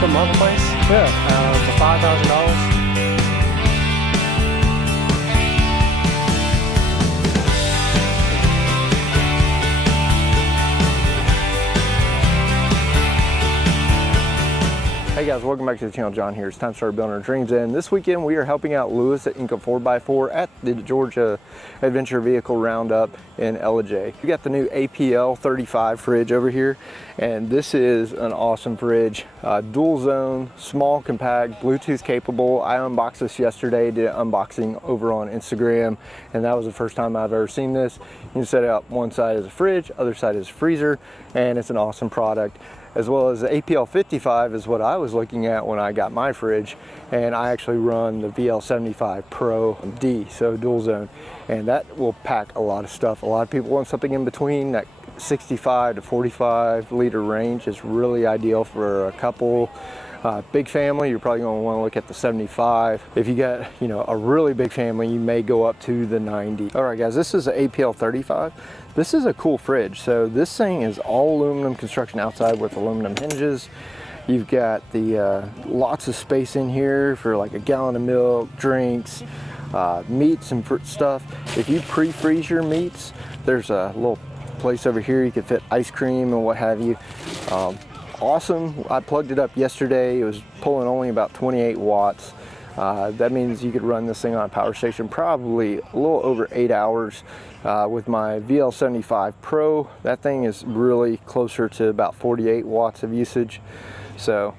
Facebook Marketplace. Yeah. For $5,000. Hey guys, welcome back to the channel. John here. It's time to start building our dreams. And this weekend we are helping out Lewis at Inca 4x4 at the Georgia Adventure Vehicle Roundup in Elijay. We got the new APL 35 fridge over here, and this is an awesome fridge. Dual zone, small, compact, Bluetooth capable. I unboxed this yesterday, did an unboxing over on Instagram, and that was the first time I've ever seen this. You can set it up one side as a fridge, other side as a freezer, and it's an awesome product. As well as the APL 55 is what I was looking at when I got my fridge, and I actually run the VL75 Pro D, so dual zone, and that will pack a lot of stuff. A lot of people want something in between. That 65 to 45 liter range is really ideal for a couple. Big family, you're probably going to want to look at the 75. If you got, a really big family, you may go up to the 90. All right, guys, this is the APL 35. This is a cool fridge. So this thing is all aluminum construction outside with aluminum hinges. You've got the lots of space in here for like a gallon of milk, drinks, meats and stuff. If you pre-freeze your meats, there's a little place over here you can fit ice cream and what have you. Awesome. I plugged it up yesterday. It was pulling only about 28 watts. That means you could run this thing on a power station probably a little over 8 hours. With my VL75 Pro, that thing is really closer to about 48 watts of usage. So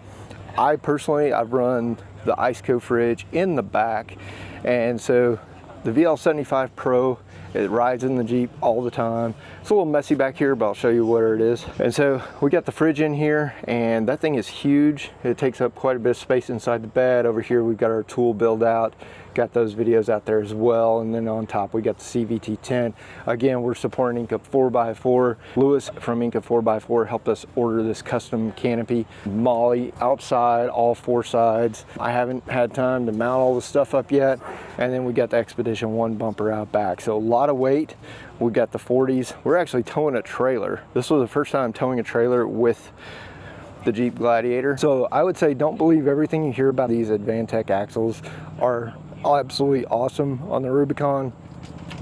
I've run the Iceco fridge in the back, and so the VL75 Pro, it rides in the Jeep all the time. It's a little messy back here, but I'll show you where it is. And so we got the fridge in here, and that thing is huge. It takes up quite a bit of space inside the bed. Over here we've got our tool build out. Got those videos out there as well. And then on top we got the CVT tent. Again, we're supporting Inca 4x4. Lewis from Inca 4x4 helped us order this custom canopy. Molly outside, all four sides. I haven't had time to mount all the stuff up yet. And then we got the Expedition 1 bumper out back. So a lot of weight. We got the 40s. We're actually towing a trailer. This was the first time towing a trailer with the Jeep Gladiator. So I would say don't believe everything you hear about these Advantech axles are absolutely awesome on the Rubicon.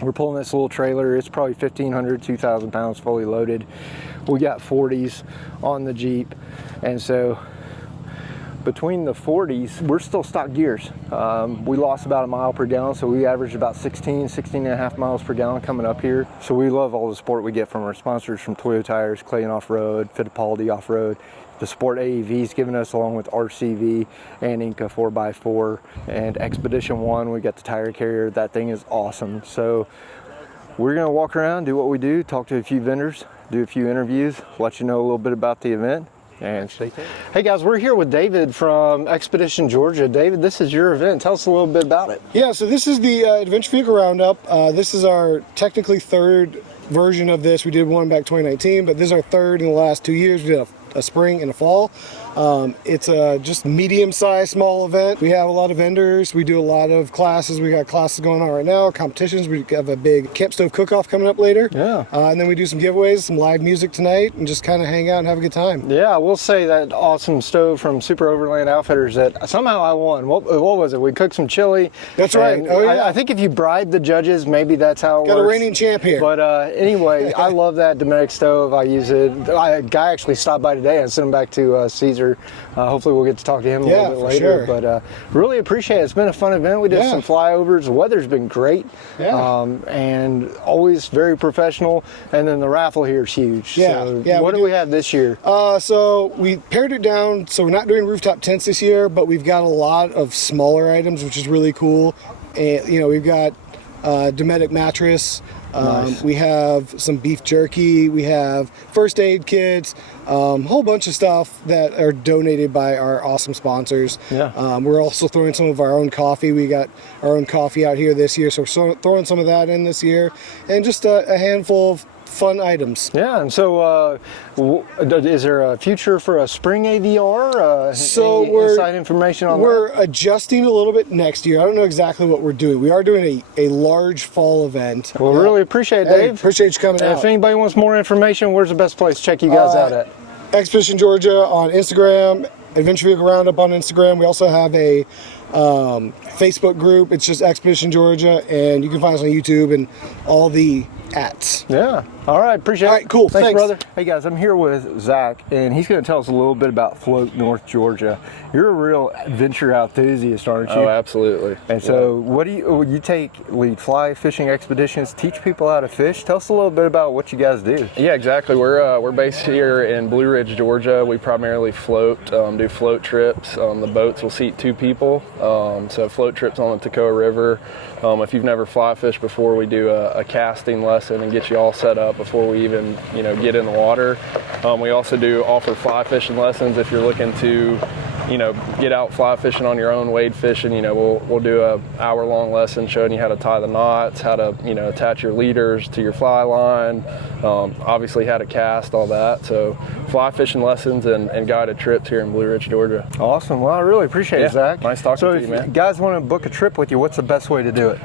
We're pulling this little trailer. It's probably 1,500, 2,000 pounds fully loaded. We got 40s on the Jeep, and so between the 40s, we're still stock gears. We lost about a mile per gallon, so we averaged about 16 and a half miles per gallon coming up here. So we love all the support we get from our sponsors, from Toyo Tires, Clayton Off-Road, Fittipaldi Off-Road, the support AEV's given us, along with RCV and Inca 4x4 and Expedition 1. We got the tire carrier. That thing is awesome. So we're gonna walk around, do what we do, talk to a few vendors, do a few interviews, let you know a little bit about the event, and stay tuned. Hey guys, we're here with David from Expedition Georgia. David, this is your event. Tell us a little bit about it. Yeah, so this is the Adventure Vehicle Roundup. This is our technically third version of this. We did one back 2019, but this is our third in the last 2 years. We did a spring and a fall. It's a just medium-sized small event. We have a lot of vendors. We do a lot of classes. We got classes going on right now, competitions. We have a big camp stove cook-off coming up later. Yeah. And then we do some giveaways, some live music tonight, and just kind of hang out and have a good time. Yeah, I will say that awesome stove from Super Overland Outfitters that somehow I won. What was it? We cooked some chili. That's right. Oh, yeah. I think if you bribe the judges, maybe that's how it works. Got a reigning champ here. But anyway, I love that Domestic stove. I use it. A guy actually stopped by today. I sent him back to Caesar. Hopefully we'll get to talk to him a little bit later. Sure. But really appreciate it. It's been a fun event. We did some flyovers. The weather's been great. Yeah. And always very professional. And then the raffle here is huge. Yeah. So what do we have this year? So we pared it down. So we're not doing rooftop tents this year, but we've got a lot of smaller items, which is really cool. And we've got Dometic mattress. Nice. We have some beef jerky. We have first aid kits. A whole bunch of stuff that are donated by our awesome sponsors. Yeah. We're also throwing some of our own coffee. We got our own coffee out here this year, so we're throwing some of that in this year, and just a handful of fun items. Yeah, and so is there a future for a spring AVR? So any inside information on we're that? adjusting a little bit next year. I don't know exactly what we're doing. We are doing a large fall event. Well, really appreciate it, Dave. Appreciate you coming out. If anybody wants more information, where's the best place to check you guys out at? Expedition Georgia on Instagram, Adventure Vehicle Roundup on Instagram. We also have a Facebook group. It's just Expedition Georgia, and you can find us on YouTube and all the @. Yeah. All right. Appreciate it. All right, cool. Thanks, Thanks, brother. Hey, guys, I'm here with Zach, and he's going to tell us a little bit about Float North Georgia. You're a real adventure enthusiast, aren't you? Oh, absolutely. And so, what do you lead fly fishing expeditions, teach people how to fish? Tell us a little bit about what you guys do. Yeah, exactly. We're based here in Blue Ridge, Georgia. We primarily float, do float trips. The boats will seat 2 people. So float trips on the Toccoa River. If you've never fly fished before, we do a casting lesson and get you all set up before we even get in the water. We also offer fly fishing lessons if you're looking to get out fly fishing on your own, wade fishing. We'll do a hour-long lesson showing you how to tie the knots, how to attach your leaders to your fly line, obviously how to cast, all that. So fly fishing lessons and guided trips here in Blue Ridge, Georgia. Awesome. Well, I really appreciate it, Zach. Nice talking to you, man. So if you guys want to book a trip with you, what's the best way to do it?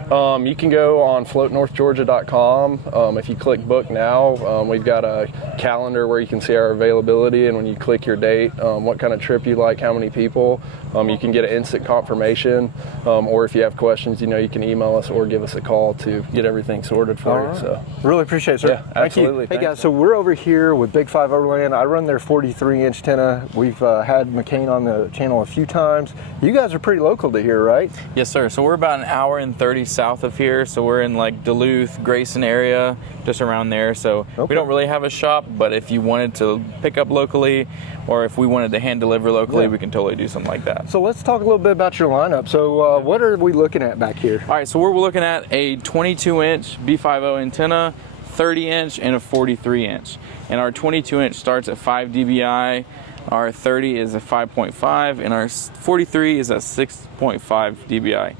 You can go on floatnorthgeorgia.com. If you click book now, we've got a calendar where you can see our availability, and when you click your date, what kind of trip you like, how many people, you can get an instant confirmation, or if you have questions, you can email us or give us a call to get everything sorted for you. Right. So really appreciate it, sir. Yeah, Thank absolutely. you. Hey guys, so we're over here with Big 5 Overland. I run their 43-inch Tera. We've had McCain on the channel a few times. You guys are pretty local to here, right? Yes, sir. So we're about an hour and 30 south of here. So we're in like Duluth, Grayson area, just around there. So we don't really have a shop, but if you wanted to pick up locally, or if we wanted to hand deliver locally, we can totally do something like that. So let's talk a little bit about your lineup. So what are we looking at back here? All right, so we're looking at a 22-inch B50 antenna, 30-inch, and a 43-inch. And our 22-inch starts at 5 dBi, our 30 is a 5.5, and our 43 is a 6.5 dBi.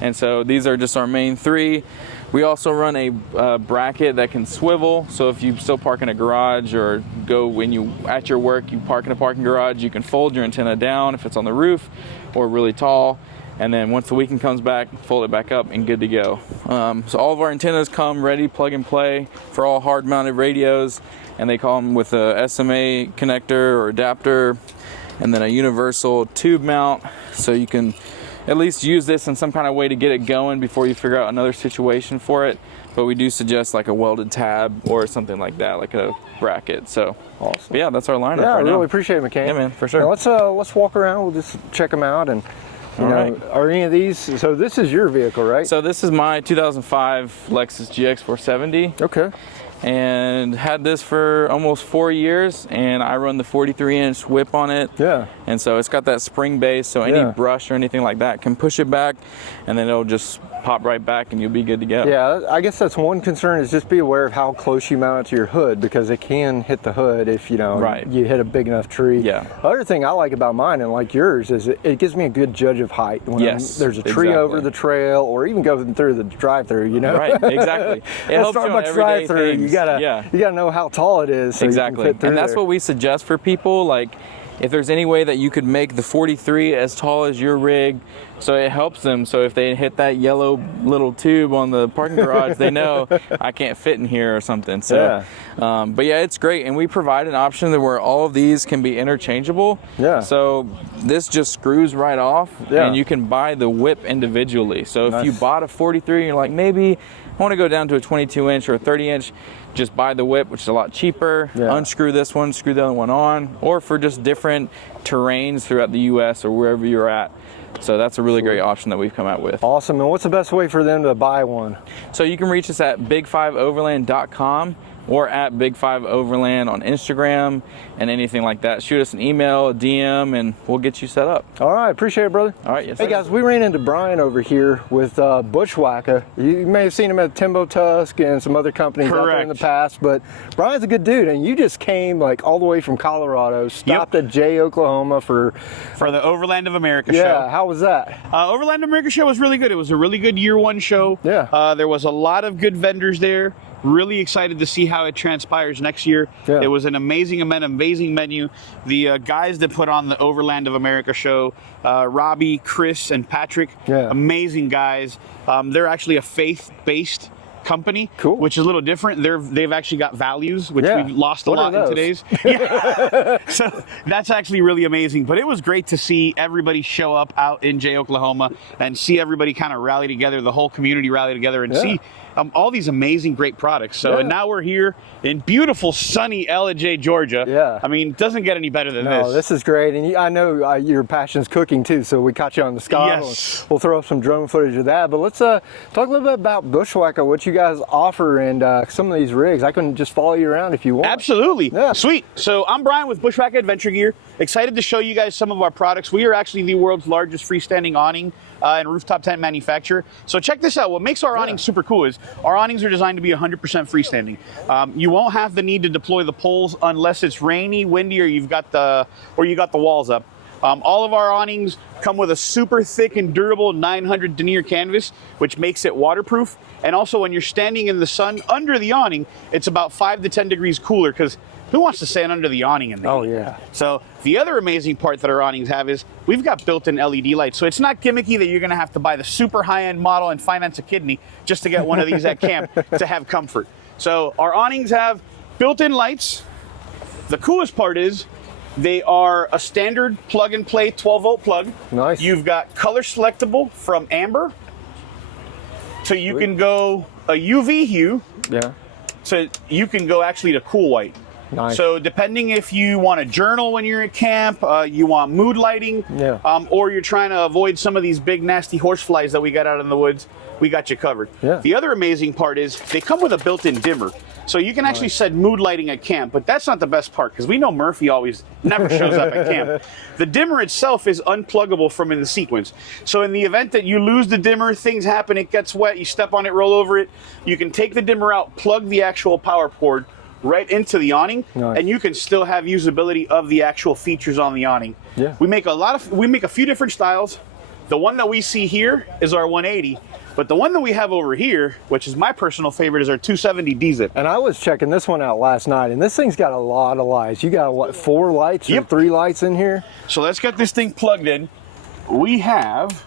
And so these are just our main 3. We also run a bracket that can swivel, so if you still park in a garage or go when you at your work, you park in a parking garage, you can fold your antenna down if it's on the roof or really tall, and then once the weekend comes back, fold it back up and good to go. So all of our antennas come ready, plug and play for all hard mounted radios, and they come with a SMA connector or adapter, and then a universal tube mount, so you can at least use this in some kind of way to get it going before you figure out another situation for it. But we do suggest like a welded tab or something like that, like a bracket. So awesome. But yeah, that's our lineup. Yeah, right I really now. appreciate it, McCain. Yeah, man, for sure. Now let's walk around. We'll just check them out, and are any of these? So this is your vehicle, right? So this is my 2005 Lexus GX470. Okay. And had this for almost 4 years, and I run the 43-inch whip on it. Yeah. And so it's got that spring base, so any brush or anything like that can push it back, and then it'll just pop right back and you'll be good to go. Yeah, I guess that's one concern, is just be aware of how close you mount it to your hood, because it can hit the hood if you hit a big enough tree. Yeah. The other thing I like about mine, and like yours, is it gives me a good judge of height when there's a tree over the trail, or even going through the drive-through, Right, exactly. It helps you on everyday things. You gotta know how tall it is. So exactly. You can fit through and that's there. what we suggest for people. Like, if there's any way that you could make the 43 as tall as your rig, so it helps them. So if they hit that yellow little tube on the parking garage, they know I can't fit in here or something. So, but yeah, it's great. And we provide an option that where all of these can be interchangeable. Yeah. So this just screws right off, and you can buy the whip individually. So if you bought a 43 and you're like, maybe I want to go down to a 22-inch or a 30-inch, just buy the whip, which is a lot cheaper, unscrew this one, screw the other one on, or for just different terrains throughout the U.S. or wherever you're at. So that's a really great option that we've come out with. Awesome. And what's the best way for them to buy one? So you can reach us at big5overland.com or at Big5Overland on Instagram and anything like that. Shoot us an email, a DM, and we'll get you set up. All right, appreciate it, brother. All right, yes. Hey guys, we ran into Brian over here with Bushwacka. You may have seen him at Timbo Tusk and some other companies out there in the past, but Brian's a good dude, and you just came like all the way from Colorado, stopped at Jay, Oklahoma for the Overland of America show. Yeah, how was that? Overland of America show was really good. It was a really good year one show. Yeah. There was a lot of good vendors there. Really excited to see how it transpires next year. Yeah. It was an amazing menu. The guys that put on the Overland of America show, Robbie, Chris, and Patrick, amazing guys. They're actually a faith-based company, Cool. which is a little different. They've actually got values, which Yeah. we've lost a What are lot in those? today's. Yeah. So that's actually really amazing. But it was great to see everybody show up out in Jay, Oklahoma, and see everybody kind of rally together, the whole community rally together, and see all these amazing, great products. So and now we're here in beautiful, sunny Elijay, Georgia. Yeah. I mean, it doesn't get any better than No, this. this is great, and I know your passion's cooking too, so we caught you on the Scott. Yes. We'll throw up some drone footage of that, but let's talk a little bit about Bushwacka, what you guys offer, and some of these rigs. I can just follow you around if you want. Absolutely. Yeah. Sweet. So I'm Brian with Bushwacka Adventure Gear. Excited to show you guys some of our products. We are actually the world's largest freestanding awning and rooftop tent manufacturer. So check this out. What makes our awnings super cool is our awnings are designed to be 100% freestanding. You won't have the need to deploy the poles unless it's rainy, windy, or you got the walls up. All of our awnings come with a super thick and durable 900 denier canvas, which makes it waterproof. And also when you're standing in the sun under the awning, it's about 5 to 10 degrees cooler, because who wants to stand under the awning in the Oh, heat? yeah. So the other amazing part that our awnings have is we've got built-in LED lights. So it's not gimmicky that you're going to have to buy the super high-end model and finance a kidney just to get one of these at camp to have comfort. So our awnings have built-in lights. The coolest part is they are a standard plug-and-play 12-volt plug. Nice. You've got color selectable from amber to you can go a UV hue, Yeah. so you can go actually to cool white. Nice. So depending if you want to journal when you're at camp, you want mood lighting, or you're trying to avoid some of these big nasty horseflies that we got out in the woods, we got you covered. Yeah. The other amazing part is they come with a built-in dimmer. So you can actually set mood lighting at camp, but that's not the best part, because we know Murphy always never shows up at camp. The dimmer itself is unpluggable from in the sequence. So in the event that you lose the dimmer, things happen, it gets wet, you step on it, roll over it, you can take the dimmer out, plug the actual power cord right into the awning, and you can still have usability of the actual features on the awning. Yeah. We make a few different styles. The one that we see here is our 180, but the one that we have over here, which is my personal favorite, is our 270 D-Zip. And I was checking this one out last night, and this thing's got a lot of lights. You got, what, 4 lights or 3 lights in here? So let's get this thing plugged in. We have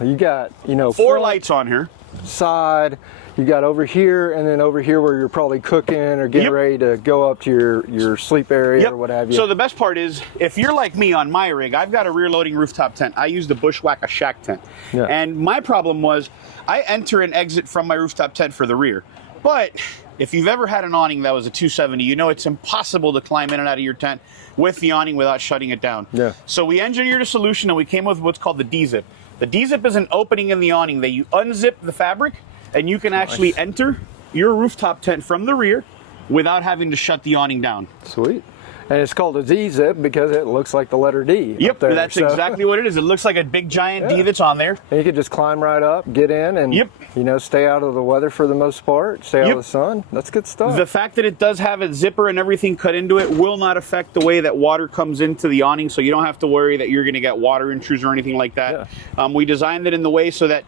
You got, you know, 4 front, lights on here. side. You got over here, and then over here where you're probably cooking or getting ready to go up to your sleep area or what have you. So the best part is, if you're like me on my rig, I've got a rear loading rooftop tent. I use the Bushwacka shack tent. Yeah. And my problem was, I enter and exit from my rooftop tent for the rear. But if you've ever had an awning that was a 270, you know it's impossible to climb in and out of your tent with the awning without shutting it down. Yeah. So we engineered a solution, and we came up with what's called the D-Zip. The D-Zip is an opening in the awning that you unzip the fabric, and you can actually enter your rooftop tent from the rear without having to shut the awning down. Sweet. And it's called a Z-Zip because it looks like the letter D. Yep, up there. that's exactly what it is. It looks like a big giant D that's on there. And you can just climb right up, get in, and you know, stay out of the weather for the most part, stay out of the sun. That's good stuff. The fact that it does have a zipper and everything cut into it will not affect the way that water comes into the awning, so you don't have to worry that you're going to get water intrusion or anything like that. We designed it in the way so that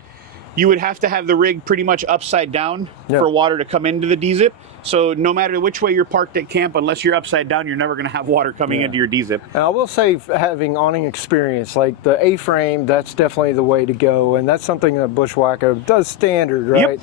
you would have to have the rig pretty much upside down for water to come into the D-Zip. So no matter which way you're parked at camp, unless you're upside down, you're never going to have water coming into your D-Zip. And I will say, having awning experience, like the A-frame, that's definitely the way to go, and that's something that Bushwacka does standard, right?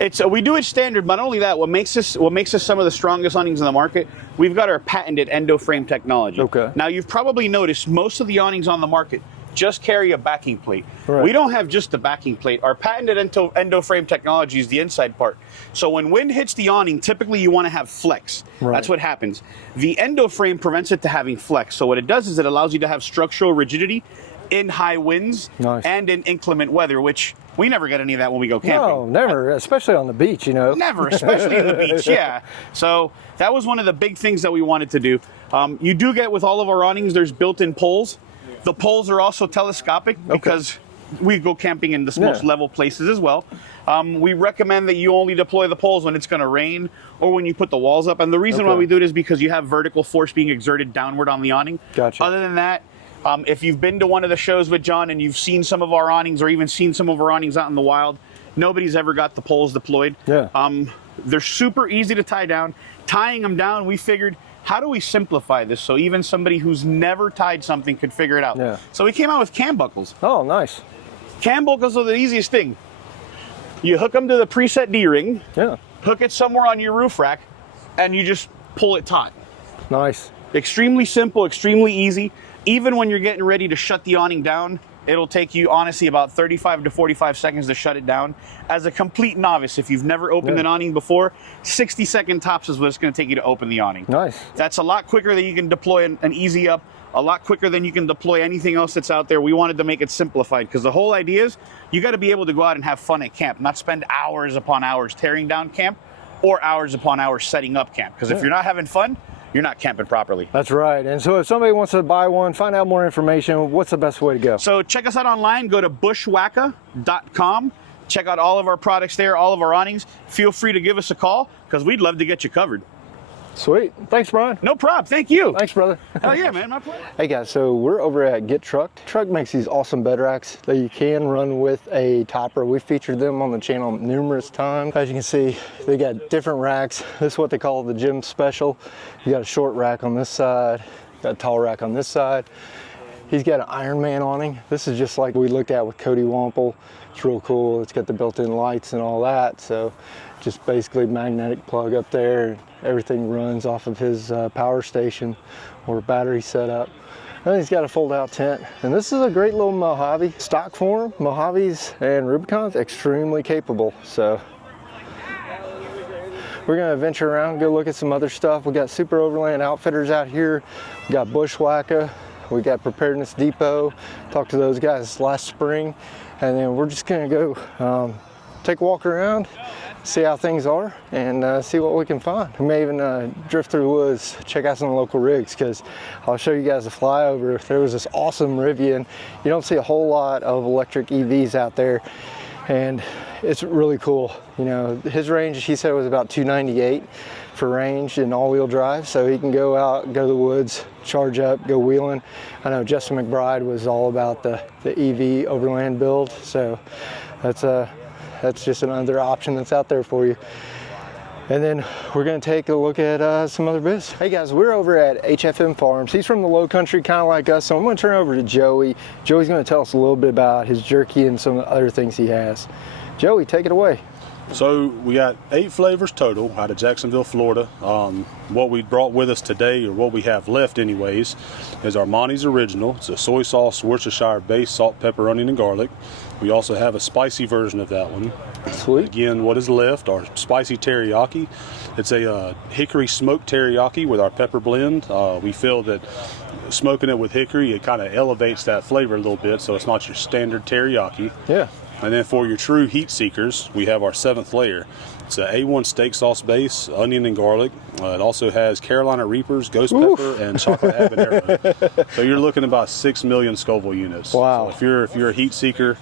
Yep. We do it standard, but not only that, what makes us some of the strongest awnings in the market, we've got our patented endo frame technology. Okay. Now you've probably noticed most of the awnings on the market just carry a backing plate. Right. We don't have just the backing plate. Our patented endo frame technology is the inside part. So when wind hits the awning, typically you want to have flex. Right. That's what happens. The endo frame prevents it to having flex. So what it does is it allows you to have structural rigidity in high winds and in inclement weather, which we never get any of that when we go camping. No, never, especially on the beach, you know. Never, especially in the beach, yeah. So that was one of the big things that we wanted to do. You do get, with all of our awnings, there's built-in poles. The poles are also telescopic because we go camping in the most level places as well. We recommend that you only deploy the poles when it's going to rain or when you put the walls up. And the reason why we do it is because you have vertical force being exerted downward on the awning. Gotcha. Other than that, if you've been to one of the shows with John and you've seen some of our awnings or even seen some of our awnings out in the wild, nobody's ever got the poles deployed. Yeah. They're super easy to tie down. Tying them down, we figured, how do we simplify this so even somebody who's never tied something could figure it out? Yeah. So we came out with cam buckles. Oh, nice. Cam buckles are the easiest thing. You hook them to the preset D-ring. Yeah. Hook it somewhere on your roof rack, and you just pull it taut. Nice. Extremely simple, extremely easy. Even when you're getting ready to shut the awning down, it'll take you honestly about 35 to 45 seconds to shut it down. As a complete novice, if you've never opened an awning before, 60-second tops is what it's going to take you to open the awning. Nice. That's a lot quicker than you can deploy an easy up, a lot quicker than you can deploy anything else that's out there. We wanted to make it simplified because the whole idea is you got to be able to go out and have fun at camp, not spend hours upon hours tearing down camp or hours upon hours setting up camp. Because if you're not having fun, you're not camping properly. That's right. And so if somebody wants to buy one, find out more information, what's the best way to go? So check us out online. Go to bushwacka.com. Check out all of our products there, all of our awnings. Feel free to give us a call because we'd love to get you covered. Sweet. Thanks, Brian. No problem. Thank you. Thanks, brother. Hell yeah, man. My pleasure. Hey guys, so we're over at Get Trucked. Truck makes these awesome bed racks that you can run with a topper. We featured them on the channel numerous times. As you can see, they got different racks. This is what they call the gym special. You got a short rack on this side, got a tall rack on this side. He's got an Iron Man awning. This is just like we looked at with Cody Wample. It's real cool. It's got the built-in lights and all that. So just basically magnetic plug up there. Everything runs off of his power station or battery setup. And he's got a fold-out tent. And this is a great little Mojave. Stock form, Mojaves and Rubicons, extremely capable. So we're gonna venture around, go look at some other stuff. We got Super Overland Outfitters out here. We got Bushwacka. We got Preparedness Depot. Talked to those guys last spring. And then we're just gonna go take a walk around, see how things are, and see what we can find. We may even drift through the woods, check out some local rigs, because I'll show you guys a flyover. There was this awesome Rivian. You don't see a whole lot of electric EVs out there, and it's really cool. You know, his range, he said, was about 298 for range and all-wheel drive, so he can go out, go to the woods, charge up, go wheeling. I know Justin McBride was all about the EV Overland build, so that's just another option that's out there for you. And then we're gonna take a look at some other bits. Hey guys, we're over at HFM Farms. He's from the low country, kind of like us, so I'm gonna turn over to Joey. Joey's gonna tell us a little bit about his jerky and some of the other things he has. Joey, take it away. So we got 8 flavors total out of Jacksonville, Florida. What we brought with us today, or what we have left anyways, is our Monty's Original. It's a soy sauce, Worcestershire based salt, pepper, onion, and garlic. We also have a spicy version of that one. Sweet. Again, what is left, our spicy teriyaki. It's a hickory smoked teriyaki with our pepper blend. We feel that smoking it with hickory, it kind of elevates that flavor a little bit, so it's not your standard teriyaki. Yeah. And then for your true heat seekers, we have our 7th layer. It's an A1 steak sauce base, onion and garlic. It also has Carolina Reapers, ghost pepper, and chocolate habanero. So you're looking about 6 million Scoville units. Wow. So if you're a heat seeker,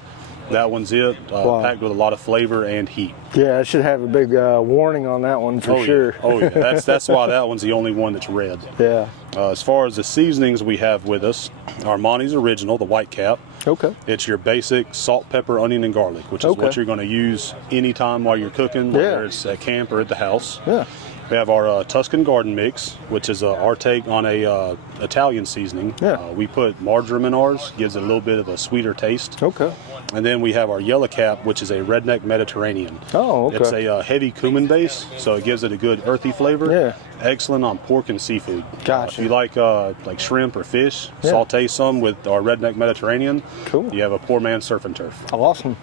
that one's it. Packed with a lot of flavor and heat. Yeah, it should have a big warning on that one for sure. Yeah. Oh yeah, that's why that one's the only one that's red. Yeah. As far as the seasonings we have with us, our Monty's Original, the white cap. Okay. It's your basic salt, pepper, onion, and garlic, which is what you're going to use anytime while you're cooking, whether it's at camp or at the house. Yeah. We have our Tuscan Garden Mix, which is our take on a Italian seasoning. Yeah. We put marjoram in ours, gives it a little bit of a sweeter taste. Okay. And then we have our Yellow Cap, which is a redneck Mediterranean. Oh, okay. It's a heavy cumin base, so it gives it a good earthy flavor. Yeah. Excellent on pork and seafood. Gotcha. If you like shrimp or fish, saute some with our redneck Mediterranean. Cool. You have a poor man's surf and turf. Awesome.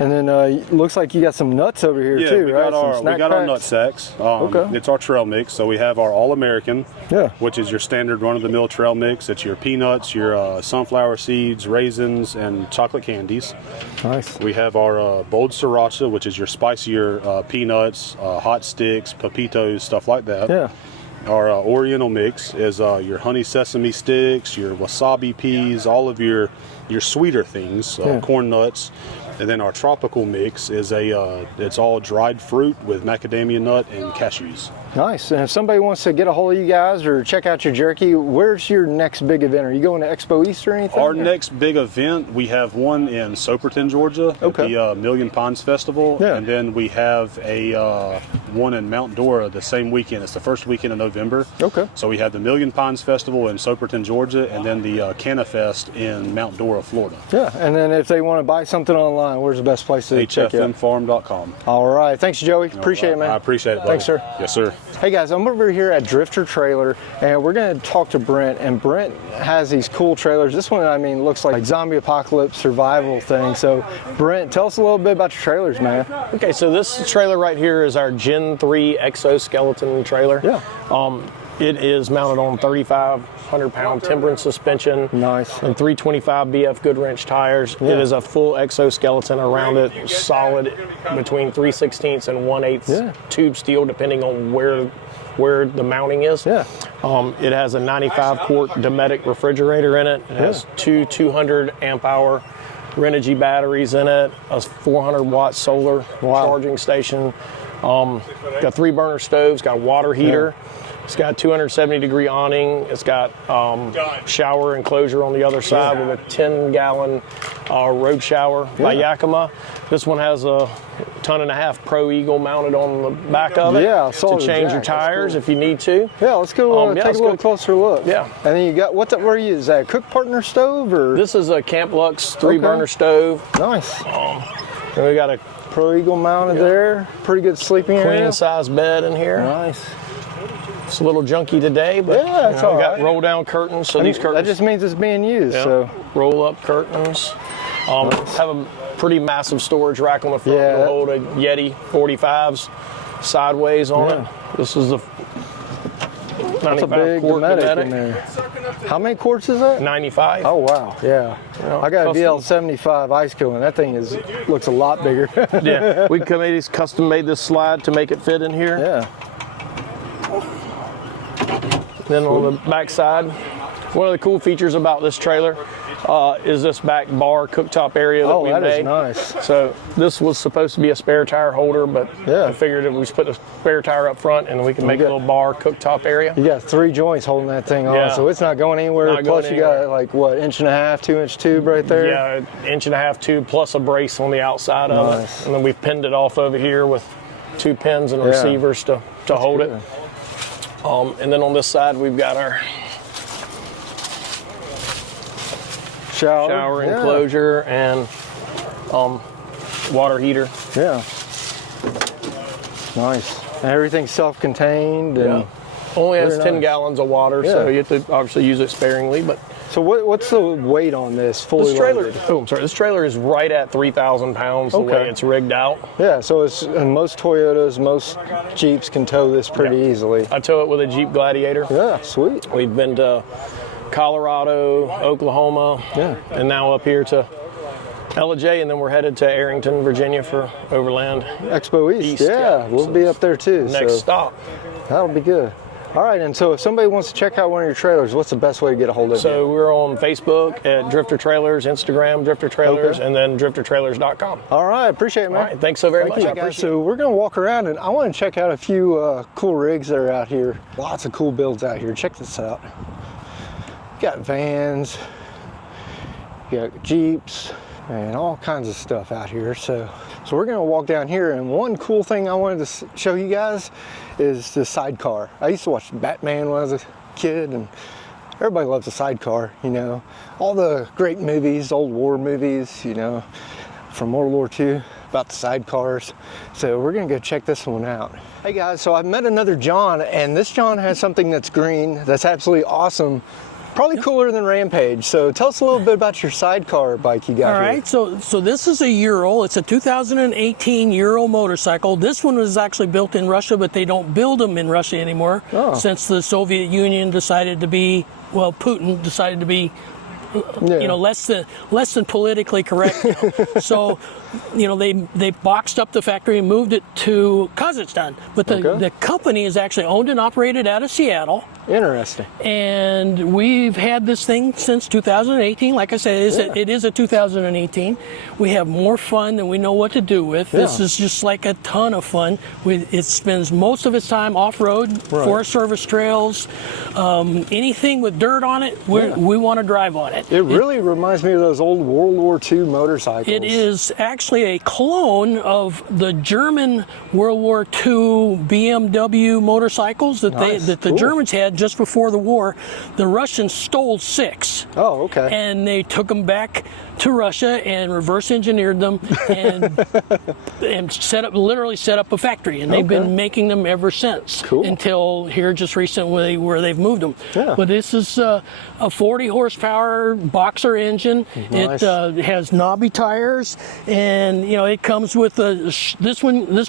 And then looks like you got some nuts over here too, we right? got our nut sacks. It's our trail mix. So we have our All-American, which is your standard run-of-the-mill trail mix. It's your peanuts, your sunflower seeds, raisins, and chocolate candies. Nice. We have our Bold Sriracha, which is your spicier peanuts, hot sticks, pepitos, stuff like that. Yeah. Our Oriental mix is your honey sesame sticks, your wasabi peas, all of your sweeter things, corn nuts. And then our tropical mix is it's all dried fruit with macadamia nut and cashews. Nice. And if somebody wants to get a hold of you guys or check out your jerky, where's your next big event? Are you going to Expo East or anything? Our next big event, we have one in Soperton, Georgia, at the Million Ponds Festival. Yeah. And then we have a one in Mount Dora the same weekend. It's the first weekend of November. Okay. So we have the Million Ponds Festival in Soperton, Georgia, and then the Canna Fest in Mount Dora, Florida. Yeah. And then if they want to buy something online, where's the best place to check it out? HFNfarm.com. All right. Thanks, Joey. Appreciate it, man. I appreciate it, buddy. Thanks, sir. Yes, sir. Hey guys, I'm over here at Drifter Trailer and we're going to talk to Brent, and Brent has these cool trailers. This one, I mean, looks like zombie apocalypse survival thing. So Brent, tell us a little bit about your trailers, man. Okay, so this trailer right here is our Gen 3 exoskeleton trailer. Yeah. It is mounted on 3,500-pound timber suspension. Nice. And 325 BF good wrench tires. Yeah. It is a full exoskeleton around it, solid between 3/16 and 1/8 tube steel, depending on where the mounting is. Yeah. It has a 95 quart Dometic refrigerator in it. It has two 200 amp hour Renogy batteries in it, a 400 watt solar charging station. Got 3 burner stoves, got a water heater. It's got 270 degree awning. It's got shower enclosure on the other side with a 10-gallon road shower by Yakima. This one has a 1.5 ton Pro Eagle mounted on the back of it to change your tires if you need to. Yeah, let's go take a little closer look. Yeah. And then you got, where are you? Is that a Cook Partner stove or? This is a Camp Lux 3-burner stove. Nice. And we got a Pro Eagle mounted there. Pretty good sleeping area. queen size bed in here. Nice. It's a little junky today, but it's all we got right. roll down curtains. So these curtains, that just means it's being used. So roll up curtains. Have a pretty massive storage rack on the front to hold a Yeti 45s sideways on it. This is the 95 a big quart Dometic in there. How many quarts is that? 95. Oh wow, yeah. I got a VL75 ice kiln. That thing looks a lot bigger. Yeah, we custom made this slide to make it fit in here. Yeah. Then on the back side, one of the cool features about this trailer is this back bar cooktop area that we made. Oh, that is nice. So this was supposed to be a spare tire holder, but I figured if we just put the spare tire up front and we can make a little bar cooktop area. You got 3 joints holding that thing on, so it's not going anywhere. Plus you got like what, 1.5 inch, 2 inch tube right there? Yeah, 1.5 inch tube plus a brace on the outside of it. And then we've pinned it off over here with 2 pins and receivers to hold it. And then on this side we've got our shower enclosure and water heater. Yeah. Nice. And everything's self-contained. And only has 10 gallons of water, so you have to obviously use it sparingly. But so what's the weight on this fully loaded? This trailer is right at 3,000 pounds the way it's rigged out. Yeah, so it's, and most Toyotas, most Jeeps can tow this pretty easily. I tow it with a Jeep Gladiator. Yeah, sweet. We've been to Colorado, Oklahoma, and now up here to Elijay, and then we're headed to Arrington, Virginia for Overland Expo East. We'll be up there too. Next stop. That'll be good. All right, and so if somebody wants to check out one of your trailers, what's the best way to get a hold of you? So we're on Facebook at Drifter Trailers, Instagram Drifter Trailers, and then driftertrailers.com. All right, appreciate it, man. All right, thanks so very much. You, guys. So we're going to walk around, and I want to check out a few cool rigs that are out here. Lots of cool builds out here. Check this out. You got vans, you got Jeeps, and all kinds of stuff out here. So we're going to walk down here, and one cool thing I wanted to show you guys is the Sidecar. I used to watch Batman when I was a kid, and everybody loves a Sidecar, you know. All the great movies, old war movies, you know, from World War II about the Sidecars. So we're gonna go check this one out. Hey guys, so I've met another John, and this John has something that's green, that's absolutely awesome. Probably cooler than Rampage. So tell us a little bit about your Sidecar bike you got here. All right, so this is a Ural. It's a 2018 Ural motorcycle. This one was actually built in Russia, but they don't build them in Russia anymore since the Soviet Union decided to be, well, Putin decided to be you know, less than politically correct now. So, you know, they boxed up the factory and moved it to Kazakhstan. But the company is actually owned and operated out of Seattle. Interesting. And we've had this thing since 2018. Like I said, it is a 2018. We have more fun than we know what to do with. This is just like a ton of fun. It spends most of its time off-road, Forest Service trails, anything with dirt on it, we want to drive on it. It really reminds me of those old World War II motorcycles. It is actually a clone of the German World War II BMW motorcycles that the Germans had just before the war. The Russians stole 6. Oh, okay. And they took them back to Russia and reverse engineered them and literally set up a factory, and they've been making them ever since. Cool. Until here just recently where they've moved them. Yeah. But this is a 40 horsepower boxer engine. Nice. It has knobby tires, and you know it comes with this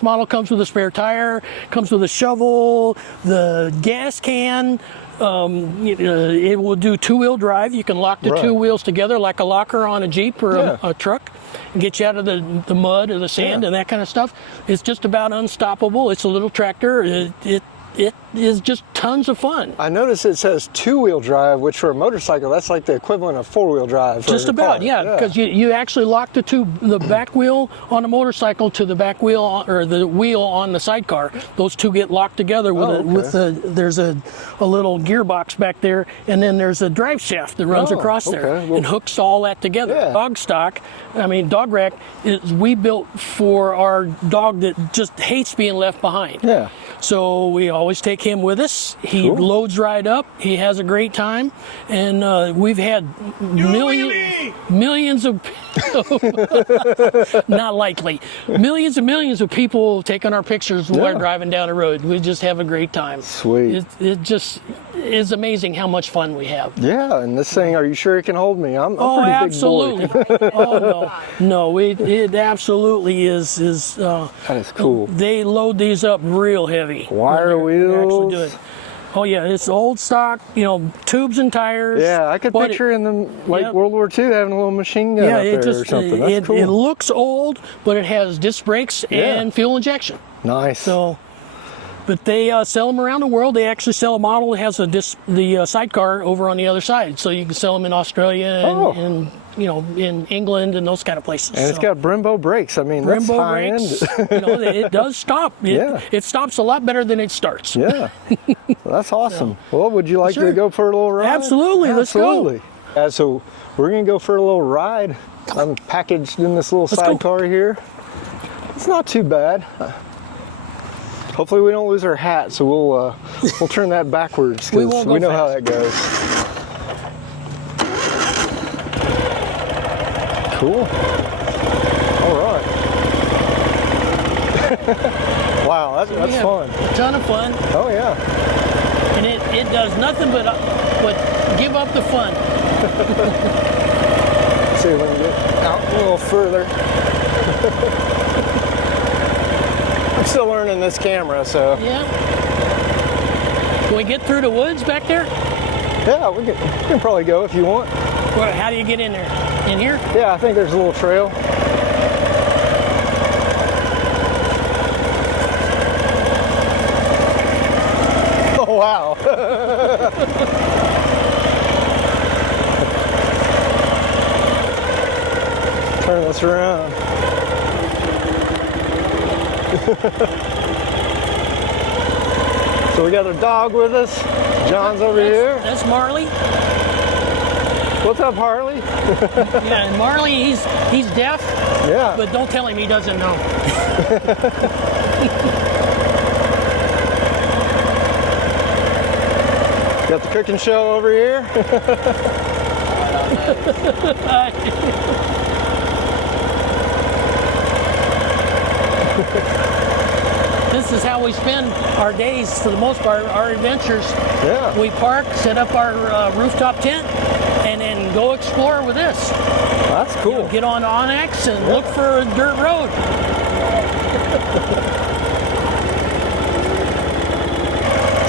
model comes with a spare tire, comes with a shovel, the gas can. It will do 2-wheel drive. You can lock the 2 wheels together like a locker on a Jeep or a truck and get you out of the mud or the sand and that kind of stuff. It's just about unstoppable. It's a little tractor. It is just tons of fun. I noticed it says 2-wheel drive, which for a motorcycle, that's like the equivalent of 4-wheel drive. Just about, because you actually lock the back wheel on a motorcycle to the back wheel or the wheel on the sidecar. Those two get locked together with there's a little gearbox back there, and then there's a drive shaft that runs across there and hooks all that together. Dog rack is we built for our dog that just hates being left behind. Yeah. So we always take him with us. He loads right up. He has a great time, and we've had millions of not likely millions and millions of people taking our pictures while we're driving down the road. We just have a great time. Sweet. It just is amazing how much fun we have. Yeah, and this thing, are you sure it can hold me? I'm oh, pretty absolutely. big boy. Oh no, it absolutely is. That is cool. They load these up real heavy. Wire wheels. Do it. Oh yeah, it's old stock, tubes and tires. Yeah, I could picture in the World War II having a little machine gun up there or something. That's cool. It looks old, but it has disc brakes and fuel injection. Nice. So, but they sell them around the world. They actually sell a model that has the sidecar over on the other side, so you can sell them in Australia and in England and those kind of places. And it's got Brembo brakes. I mean, that's high brakes, end. It does stop. It stops a lot better than it starts. Yeah. That's awesome. Well, would you like to go for a little ride? Absolutely. Let's go. So we're going to go for a little ride. I'm packaged in this little sidecar here. It's not too bad. Hopefully we don't lose our hat, so we'll turn that backwards because we know how that goes. Cool. All right. Wow, that's fun. A ton of fun. Oh yeah. And it does nothing but give up the fun. Let's see if we can get out a little further. I'm still learning this camera, so. Yeah. Can we get through the woods back there? Yeah, we can probably go if you want. Well, how do you get in there? In here? Yeah, I think there's a little trail. Oh, wow. Turn this around. So we got our dog with us. John's over here. That's Marley. What's up, Harley? Yeah, and Marley, he's deaf. Yeah. But don't tell him he doesn't know. Got the cooking show over here. This is how we spend our days for the most part, our adventures. Yeah. We park, set up our rooftop tent, and then go explore with this. That's cool. Get on Onyx and look for a dirt road.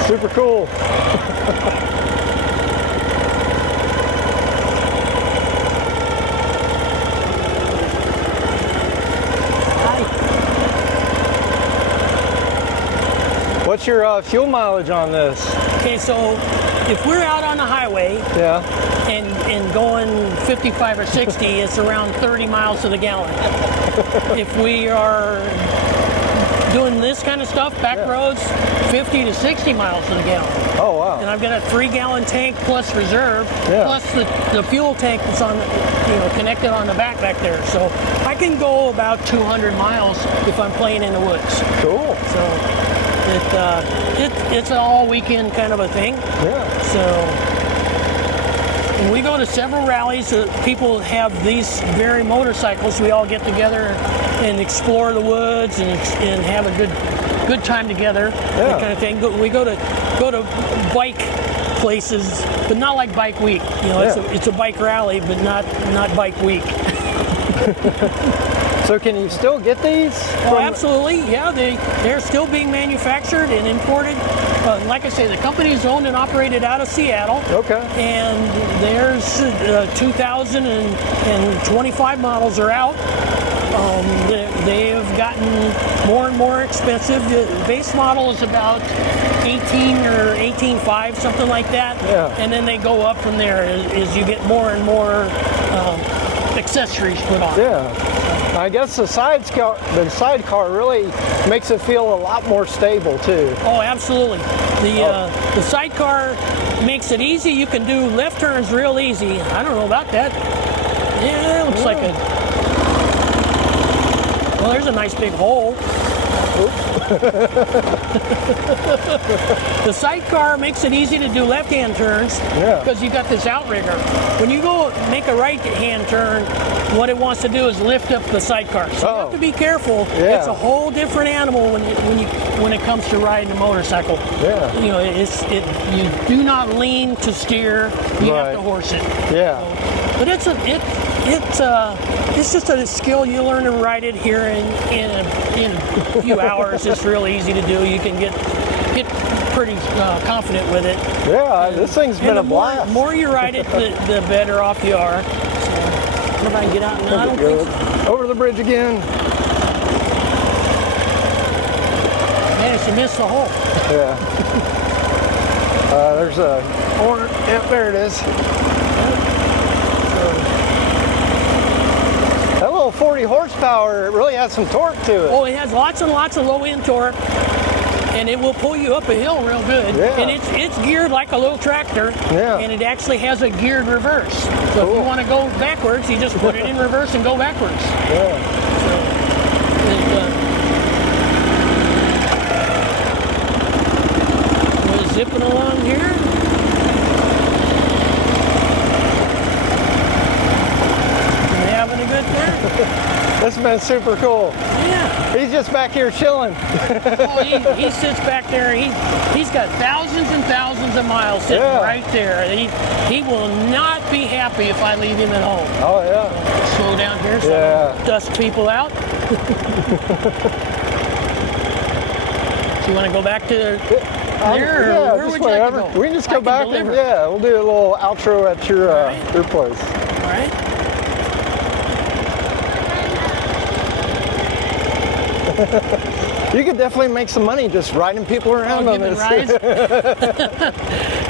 Super cool. What's your fuel mileage on this? Okay, so if we're out on the highway Yeah. and going 55 or 60, it's around 30 miles to the gallon. If we are doing this kind of stuff, back roads, 50 to 60 miles to the gallon. Oh, wow. And I've got a 3-gallon tank plus reserve, plus the fuel tank that's on, connected on the back there. So I can go about 200 miles if I'm playing in the woods. Cool. So it's an all weekend kind of a thing. Yeah. So and we go to several rallies. People have these very motorcycles. We all get together and explore the woods and have a good time together. That kind of thing. We go to bike places, but not like Bike Week. It's a bike rally, but not Bike Week. So can you still get these? Oh, absolutely. Yeah, they're still being manufactured and imported. Like I say, the company is owned and operated out of Seattle. Okay. And there's 2025 models are out. They have gotten more and more expensive. The base model is about 18 or 18.5, something like that. Yeah. And then they go up from there as you get more and more accessories put on. Yeah. I guess the sidecar really makes it feel a lot more stable too. Oh, absolutely. The sidecar makes it easy. You can do left turns real easy. I don't know about that. Yeah, it looks like a... Well, there's a nice big hole. The sidecar makes it easy to do left-hand turns because you've got this outrigger. When you go make a right-hand turn, what it wants to do is lift up the sidecar. So you have to be careful. Yeah. It's a whole different animal when it comes to riding a motorcycle. Yeah. You do not lean to steer. You have to horse it. Yeah. But it's just a skill you learn to ride it here in a few hours. It's really easy to do. You can get pretty confident with it. Yeah, this thing's been a blast. The more you ride it, the better off you are. So, if I can get out now, I don't think so. Over the bridge again. Managed to miss the hole. Yeah. There's a horn. Yep, there it is. That little 40 horsepower, it really has some torque to it. Oh, it has lots and lots of low-end torque, and it will pull you up a hill real good. Yeah. And it's geared like a little tractor, and it actually has a geared reverse. So if you want to go backwards, you just put it in reverse and go backwards. Yeah. So we're zipping along here. Having a good time. This has been super cool. Yeah. He's just back here chilling. Oh, he sits back there. He's got thousands and thousands of miles sitting right there. He will not be happy if I leave him at home. Oh, yeah. Slow down here so I don't dust people out. So you want to go back to there? Yeah, where just would wherever. you like to go? We can just go back and we'll do a little outro at your place. All right. You could definitely make some money just riding people around on this.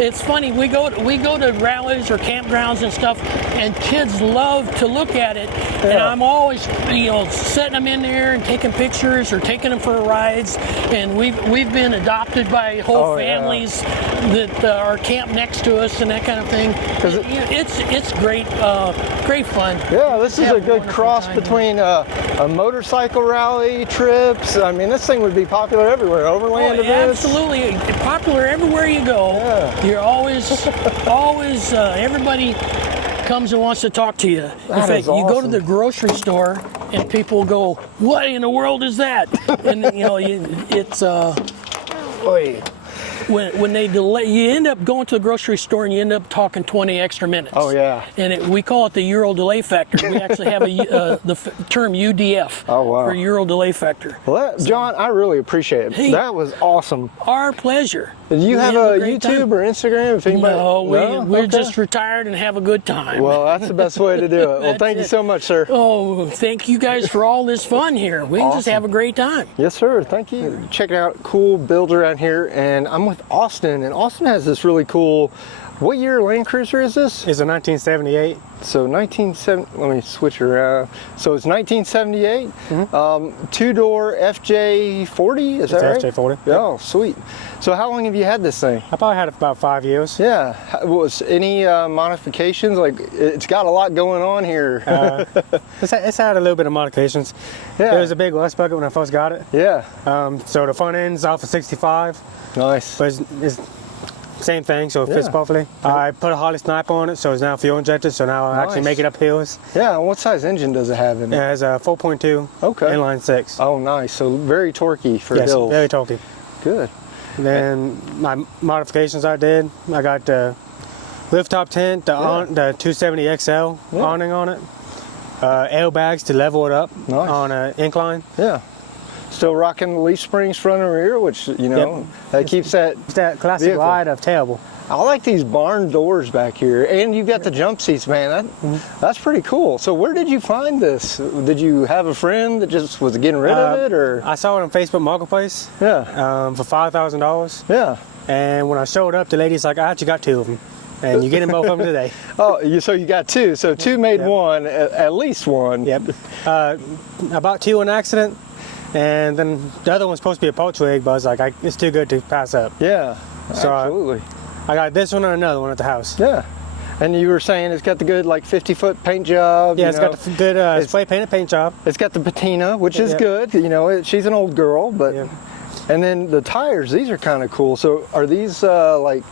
It's funny. We go to rallies or campgrounds and stuff, and kids love to look at it. And I'm always, setting them in there and taking pictures or taking them for rides. And we've been adopted by whole families that are camped next to us and that kind of thing. It's great, great fun. Yeah, this is a good cross between a motorcycle rally, trips. I mean, this thing would be popular everywhere. Overland events. Absolutely, popular everywhere you go. Yeah. You're always, everybody comes and wants to talk to you. In fact, you go to the grocery store and people go, "What in the world is that?" And it's when they delay, you end up going to the grocery store and you end up talking 20 extra minutes. Oh yeah. And we call it the Euro delay factor. We actually have the term UDF for Euro delay factor. Well, John, I really appreciate it. Hey, that was awesome. Our pleasure. Do you have a YouTube or Instagram? If anybody, No, we're Okay. just retired and have a good time. Well, that's the best way to do it. Well, thank you so much, sir. Oh, thank you guys for all this fun here. We can just have a great time. Yes, sir. Thank you. Check out cool builds around here, and I'm with Austin, and Austin has this really cool. What year Land Cruiser is this? It's a 1978. So 1970. Let me switch it around. So it's 1978. Two-door FJ40. Is that right? FJ40. Oh, sweet. So how long have you had this thing? I probably had it for about 5 years. Yeah. Was any modifications? Like, it's got a lot going on here. It's had a little bit of modifications. Yeah. It was a big rust bucket when I first got it. Yeah. So the front end's off of 65, Nice. but it's same thing, so it fits Yeah. perfectly. I put a Harley Sniper on it, so it's now fuel injected, so now I actually Nice. make it up hills. Yeah. And what size engine does it have in It it? has a 4.2 Okay. inline 6. Oh, nice. So very torquey for Yes, hills. very talky. Good. Then my modifications I did, I got the rooftop tent, the 270XL awning on it, airbags to level it up Nice. on an incline. Yeah. Still rocking the leaf springs front and rear, which, you know, that keeps that. It's that classic vehicle. ride of terrible. I like these barn doors back here, and you've got the jump seats, man. That's pretty cool. So where did you find this? Did you have a friend that just was getting rid of it, or? I saw it on Facebook Marketplace Yeah. for $5,000. Yeah. And when I showed up, the lady's like, I actually got 2 of them. And you're getting both of them today. Oh, so you got 2. So 2 made one, at least one. Yep. I bought 2 on accident. And then the other one's supposed to be a poach rig, but I was like, it's too good to pass up. Yeah. So absolutely. I got this one and another one at the house. Yeah. And you were saying it's got the good, like, 50-foot paint job. Yeah, you it's know. got the good spray painted paint job. It's got the patina, which is Yeah. good. You know, she's an old girl, but. Yeah. And then the tires, these are kind of cool. So are these like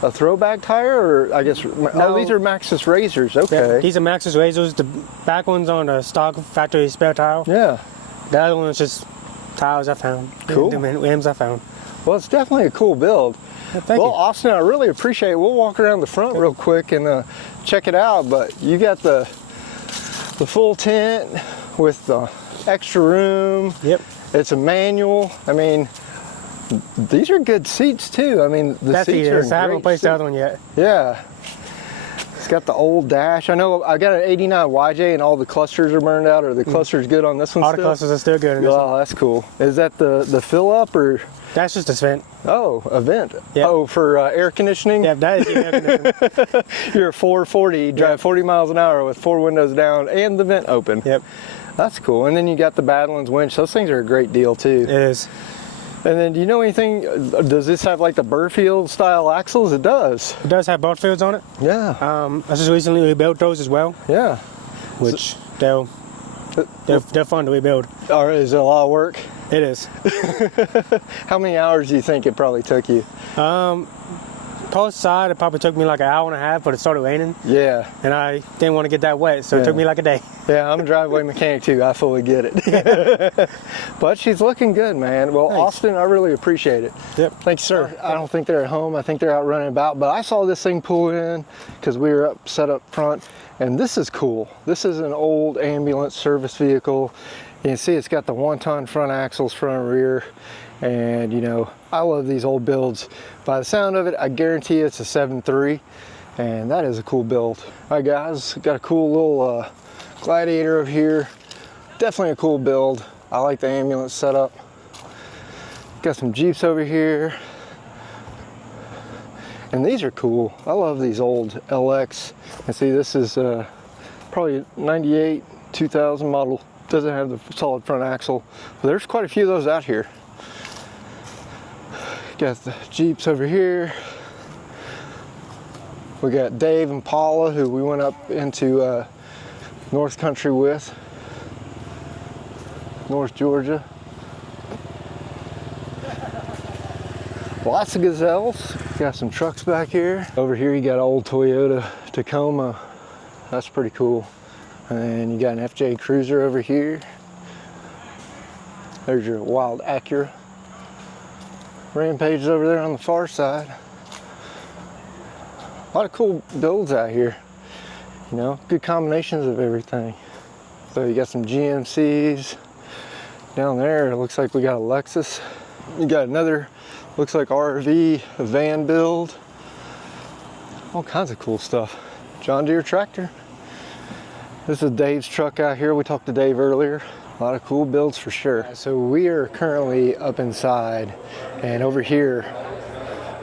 a throwback tire, or I guess? Oh, these are Maxxis Razors. Okay. Yeah, these are Maxxis Razors. The back one's on a stock factory spare tire. Yeah. The other one's just tires I found. Cool. The rims I found. Well, it's definitely a cool build. Yeah, thank well, you. Austin, I really appreciate it. We'll walk around the front real quick and check it out. But you got the full tent with the extra room. Yep. It's a manual. I mean, these are good seats too. I mean, the seats are. I haven't great placed the seats. other one yet. Yeah. It's got the old dash. I know I got an 89 YJ and all the clusters are burned out. Are the clusters good on this one All still? the clusters are still good in this one. Oh, that's cool. Is that the fill up or? That's just a vent. Oh, a vent. Yep. Oh, for air conditioning? Yeah, that is the air conditioning. You're 440, you drive 40 miles an hour with 4 windows down and the vent open. Yep. That's cool. And then you got the Badlands winch. Those things are a great deal too. It is. And then do you know anything, does this have like the Burfield style axles? It does. It does have bolt fields on it. Yeah. I just recently rebuilt those as well, Yeah. which they're fun to rebuild. Or is it a lot of work? It is. How many hours do you think it probably took you? Post side, it probably took me like an hour and a half, but it started raining, Yeah. and I didn't want to get that wet, so it took me like a day. Yeah, I'm a driveway mechanic too. I fully get it. But she's looking good, man. Well, Thanks. Austin, I really appreciate it. Yep. Thanks, sir. I don't think they're at home. I think they're out running about. But I saw this thing pull in because we were set up front. And this is cool. This is an old ambulance service vehicle. You can see it's got the 1-ton front axles, front and rear. And, you know, I love these old builds. By the sound of it, I guarantee it's a 7.3. And that is a cool build. All right, guys, got a cool little Gladiator over here. Definitely a cool build. I like the ambulance setup. Got some Jeeps over here. And these are cool. I love these old LX. And see, this is probably 98, 2000 model. Doesn't have the solid front axle. But there's quite a few of those out here. Got the Jeeps over here. We got Dave and Paula, who we went up into North Country with. North Georgia. Lots of gazelles. Got some trucks back here. Over here you got an old Toyota Tacoma. That's pretty cool. And you got an FJ Cruiser over here. There's your wild Acura. Rampage is over there on the far side. A lot of cool builds out here. You know, good combinations of everything. So you got some GMCs. Down there, it looks like we got a Lexus. You got another Looks like RV, a van build. All kinds of cool stuff. John Deere tractor. This is Dave's truck out here. We talked to Dave earlier. A lot of cool builds for sure. So we are currently up inside, and over here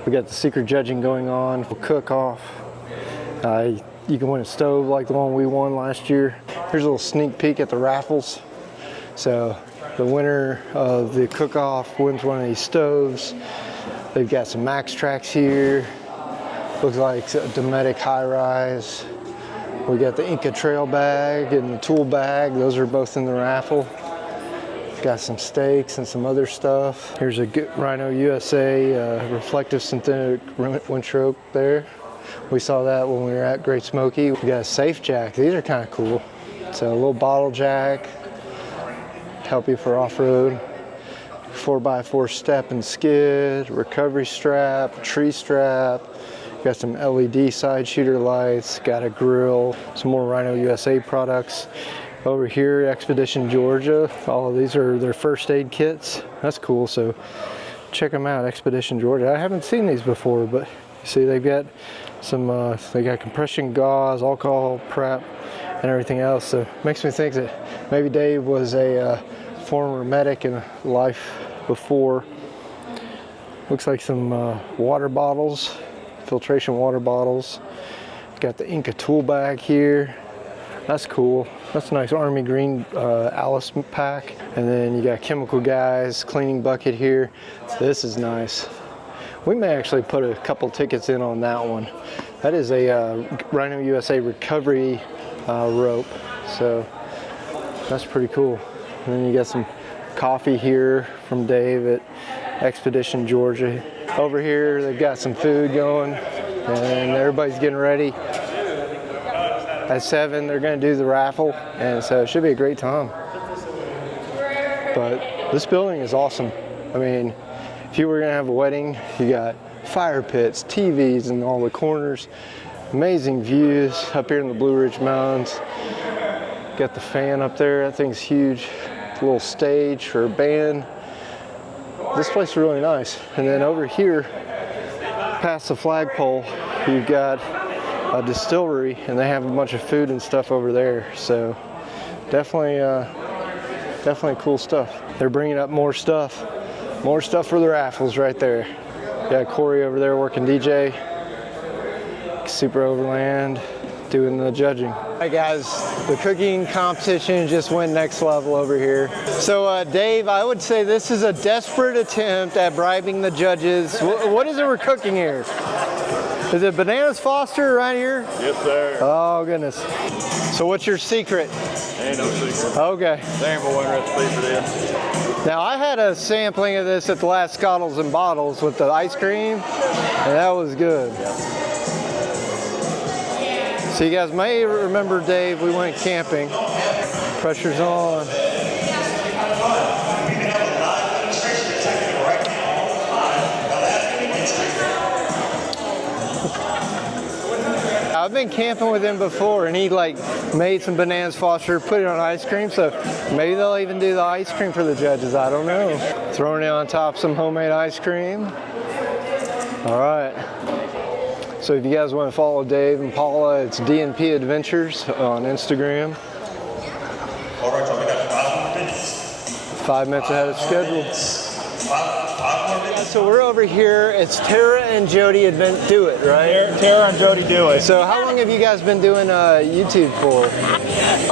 we got the secret judging going on for cook off. You can win a stove like the one we won last year. Here's a little sneak peek at the Raffles. So the winner of the cook off wins one of these stoves. They've got some Max tracks here. Looks like a Dometic high rise. We got the Inca trail bag and the tool bag. Those are both in the raffle. Got some steaks and some other stuff. Here's a good Rhino USA reflective synthetic windstroke there. We saw that when we were at Great Smoky. We got a safe jack. These are kind of cool. So a little bottle jack, help you for off-road. 4x4 step and skid, recovery strap, tree strap. Got some LED side shooter lights, got a grill, some more Rhino USA products. Over here, Expedition Georgia. All of these are their first aid kits. That's cool, so check them out, Expedition Georgia. I haven't seen these before, but you see they've got some, they got compression gauze, alcohol prep, and everything else. So it makes me think that maybe Dave was a former medic in life before. Looks like some water bottles, filtration water bottles. Got the Inca tool bag here. That's cool. That's a nice army green Alice pack. And then you got chemical guys, cleaning bucket here. This is nice. We may actually put a couple tickets in on that one. That is a Rhino USA recovery rope. So that's pretty cool. And then you got some coffee here from Dave at Expedition Georgia. Over here, they've got some food going, and everybody's getting ready. At 7, they're going to do the raffle, and so it should be a great time. But this building is awesome. I mean, if you were going to have a wedding, you got fire pits, TVs in all the corners, amazing views up here in the Blue Ridge Mountains. Got the fan up there, that thing's huge. A little stage for a band. This place is really nice. And then over here, past the flagpole, you've got a distillery, and they have a bunch of food and stuff over there. So definitely cool stuff. They're bringing up more stuff for the raffles right there. Got Corey over there working DJ, Super Overland, doing the judging. Hi guys, the cooking competition just went next level over here. So Dave, I would say this is a desperate attempt at bribing the judges. What is it we're cooking here? Is it bananas Foster right here? Yes, sir. Oh goodness. So what's your secret? Ain't no secret. Okay. There ain't but one recipe for this. Now I had a sampling of this at the last Scottles and Bottles with the ice cream, and that was good. So you guys may remember Dave, we went camping. Pressure's on. I've been camping with him before, and he like made some bananas Foster, put it on ice cream, so maybe they'll even do the ice cream for the judges, I don't know. Throwing it on top of some homemade ice cream. All right. So if you guys want to follow Dave and Paula, it's D&P Adventures on Instagram. All right, so we got 5 minutes. 5 minutes ahead of schedule. 5 more minutes. So we're over here. It's Tera and Jody Do It, right? Tara and Jody do it. So how long have you guys been doing YouTube for?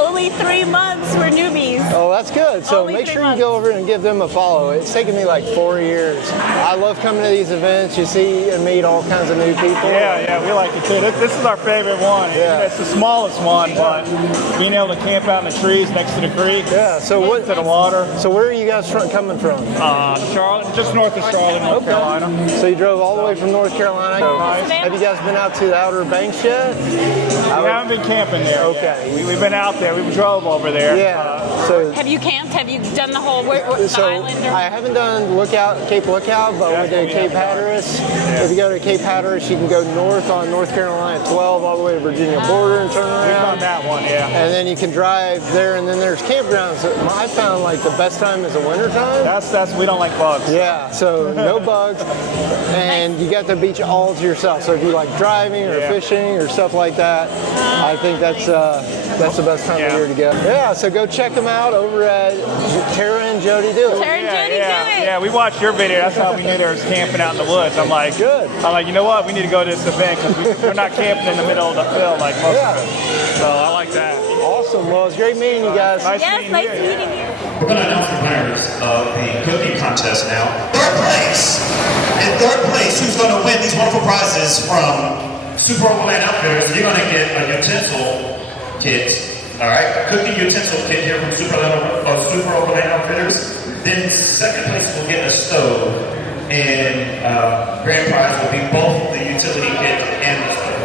Only 3 months. We're newbies. Oh, that's good. So Only make 3 sure you months. go over and give them a follow. It's taken me like 4 years. I love coming to these events. You see and meet all kinds of new people. Yeah, we like it too. This is our favorite one. Yeah. It's the smallest one, but being able to camp out in the trees next to the creek, Yeah. So what? to the water. So where are you guys coming from? Charlotte, just north of Charlotte, North Carolina. So you drove all the way from North Carolina. Nice. Have you guys been out to the Outer Banks yet? We haven't been camping there. Okay. Yet. We've been out there. We drove over there. Yeah. So Have you camped? Have you done the whole the island? Or? I haven't done Cape Lookout, but we did Cape Hatteras. If you go to Cape Hatteras, you can go north on North Carolina 12 all the way to Virginia border and turn We've around. done that one, yeah. And then you can drive there, and then there's campgrounds. I found like the best time is the winter time. That's we don't like bugs. Yeah, Yeah, so no bugs, and you got the beach all to yourself. So if you like driving or fishing or stuff like that, I think that's the best time of year to go. Yeah, so go check them out over at Tera and Jody Do It. Tera and Jody Do It. Yeah, we watched your video. That's how we knew there was camping out in the woods. I'm like, good. I'm like, you know what? We need to go to this event because we're not camping in the middle of the field like most of it. So I like that. Awesome. Well, it's great meeting you guys. Nice meeting you. We're going to announce the winners of the cookie contest now. Third place. In third place, who's going to win these wonderful prizes from Super Overland Outfitters? You're going to get a utensil kit. All right, cookie utensil kit here from Super Overland Outfitters. Then second place will get a stove, and grand prize will be both the utility kit and the stove.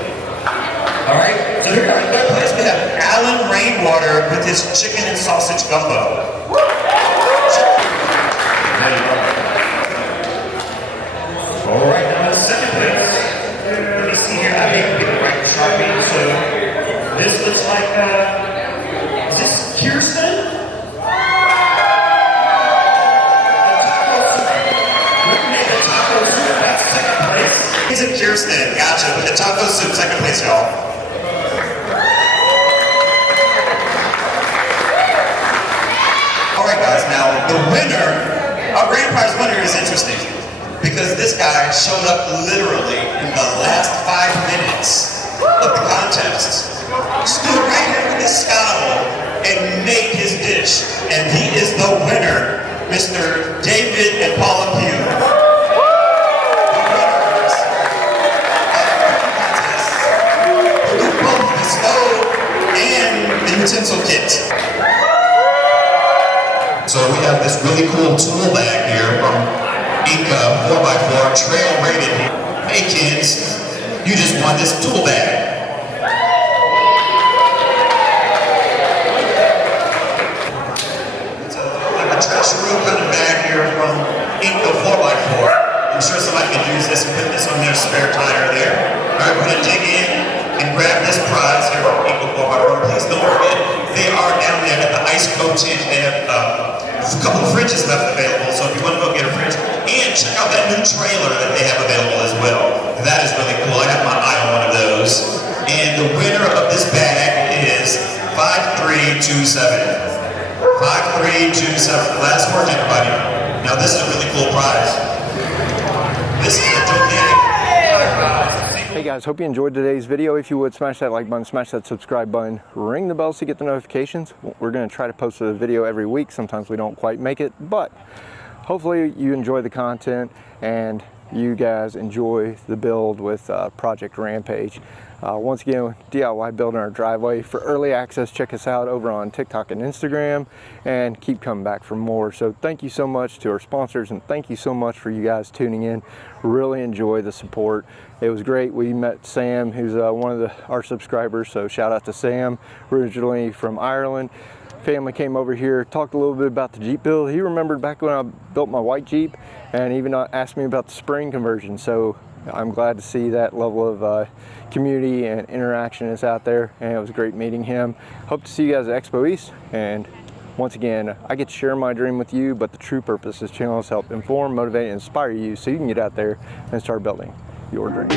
All right, so here we are. In third place, we have Alan Rainwater with his chicken and sausage gumbo. There you go. All right, now in second place, let me see here. I didn't get the right Sharpie, so this looks like, is this Kirsten? He's in Kirsten, gotcha, with the taco soup, second place, y'all. Alright guys, now the winner, our grand prize winner is interesting because this guy showed up literally in the last 5 minutes of the contest. Stood right here with his scowl and made his dish. And he is the winner, Mr. David and Paula Pugh. Utensil kit. So we have this really cool tool bag here from Inca 4x4 trail rated. Hey kids, you just won this tool bag. It's like a trash room kind of bag here from Inca 4x4. I'm sure somebody could use this and put this on their spare tire there. Alright, we're gonna dig in and grab this prize here from Eagle 4x4. Please don't forget, they are down there at the ice coat tent. They have a couple of fridges left available, so if you want to go get a fridge, and check out that new trailer that they have available as well. That is really cool. I have my eye on one of those. And the winner of this bag is 5327. 5327. Last word, everybody. Now this is a really cool prize. This is a gigantic prize. Hey guys, hope you enjoyed today's video. If you would, smash that like button, smash that subscribe button, ring the bell so you get the notifications. We're going to try to post a video every week. Sometimes we don't quite make it, but hopefully you enjoy the content and you guys enjoy the build with Project Rampage. Once again, DIY building our driveway. For early access, check us out over on TikTok and Instagram, and keep coming back for more. So thank you so much to our sponsors, and thank you so much for you guys tuning in. Really enjoy the support. It was great. We met Sam, who's one of our subscribers, so shout out to Sam, originally from Ireland. Family came over here, talked a little bit about the Jeep build. He remembered back when I built my white Jeep, and even asked me about the spring conversion. So I'm glad to see that level of community and interaction is out there, and it was great meeting him. Hope to see you guys at Expo East, and once again, I get to share my dream with you, but the true purpose of this channel is to help inform, motivate, and inspire you so you can get out there and start building your dreams.